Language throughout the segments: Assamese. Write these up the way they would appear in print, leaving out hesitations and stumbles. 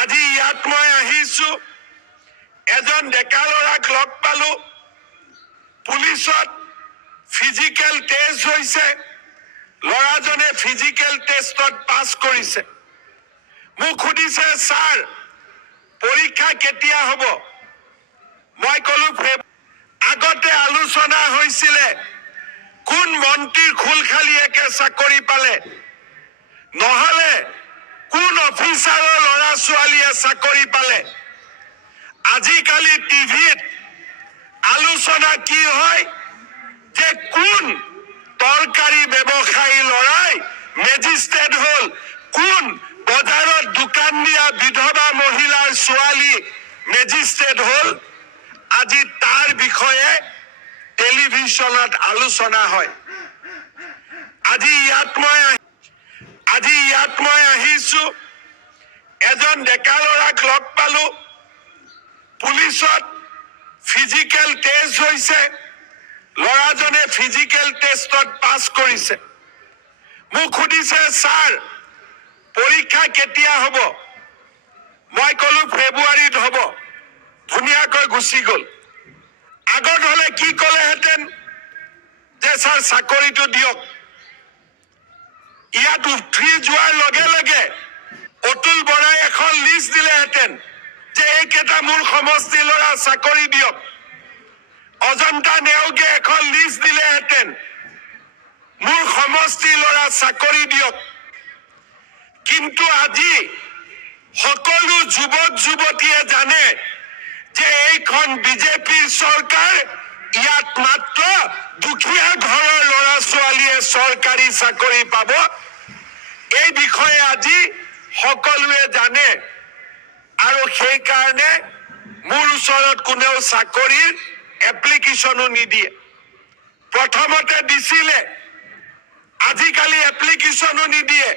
আজি ইয়াত মই আহিছো, এজন ডেকা ল'ৰাক লগ পালো, পুলিচত ফিজিকেল টেষ্ট হৈছে, ল'ৰাজনে ফিজিকেল টেষ্টত পাছ কৰিছে। মোক সুধিছে, ছাৰ পৰীক্ষা কেতিয়া হ'ব? মই ক'লো আগতে আলোচনা হৈছিলে কোন মন্ত্ৰীৰ খুলখালিয়েকে চাকৰি পালে, নহলে কোন অফিচাৰৰ ল'ৰা ছোৱালীয়ে চাকৰি পালে। আজিকালি টিভিত আলোচনা কি হয় যে কোন তৰকাৰী ব্যৱসায়ী ল'ৰাই মেজিষ্ট্ৰেট হ'ল, কোন বজাৰত দোকান দিয়া বিধৱা মহিলাৰ ছোৱালী মেজিষ্ট্ৰেট হ'ল। আজি তাৰ বিষয়ে টেলিভিছনত আলোচনা হয়। আজি ইয়াত মই আহিছো, এজন ডেকা ল'ৰাক লগ পালো, পুলিচত ফিজিকেল টেষ্ট হৈছে, ল'ৰাজনে ফিজিকেল টেষ্টত পাছ কৰিছে। মোক সুধিছে, ছাৰ পৰীক্ষা কেতিয়া হ'ব? মই ক'লো ফেব্ৰুৱাৰীত হ'ব। ধুনীয়াকৈ গুচি গ'ল। আগত হলে কি ক'লেহেঁতেন যে ছাৰ চাকৰিটো দিয়ক। ইয়াত উঠি যোৱাৰ লগে লগে অতুল বৰাই এখন লিষ্ট দিলেহেঁতেন যে এইকেইটা মোৰ সমষ্টিৰ ল'ৰা চাকৰি দিয়ক। অজন্তা নেওগে এখন লিষ্ট দিলেহেঁতেন মোৰ সমষ্টিৰ ল'ৰা চাকৰি দিয়ক। কিন্তু আজি সকলো যুৱক যুৱতীয়ে জানে যে এইখন বিজেপিৰ চৰকাৰ, ইয়াত মাত্ৰ দুখীয়া ঘৰৰ ল'ৰা ছোৱালীয়ে চৰকাৰী চাকৰি পাব। এই বিষয়ে আজি সকলোৱে জানে, আৰু সেইকাৰণে মোৰ ওচৰত কোনেও চাকৰিৰ এপ্লিকেশ্যনো নিদিয়ে। প্ৰথমতে দিছিলে, আজিকালি এপ্লিকেশ্যনো নিদিয়ে,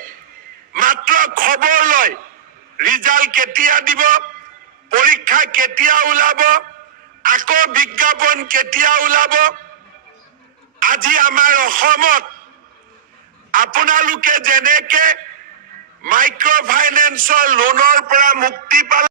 মাত্ৰ খবৰ লয় ৰিজাল্ট কেতিয়া দিব, পৰীক্ষা কেতিয়া ওলাব, আকৌ বিজ্ঞাপন কেতিয়া ওলাব। আজি আমাৰ অসমত আপোনালোকে যেনেকে মাইক্ৰ' ফাইনেন্সৰ লোনৰ পৰা মুক্তি পালে,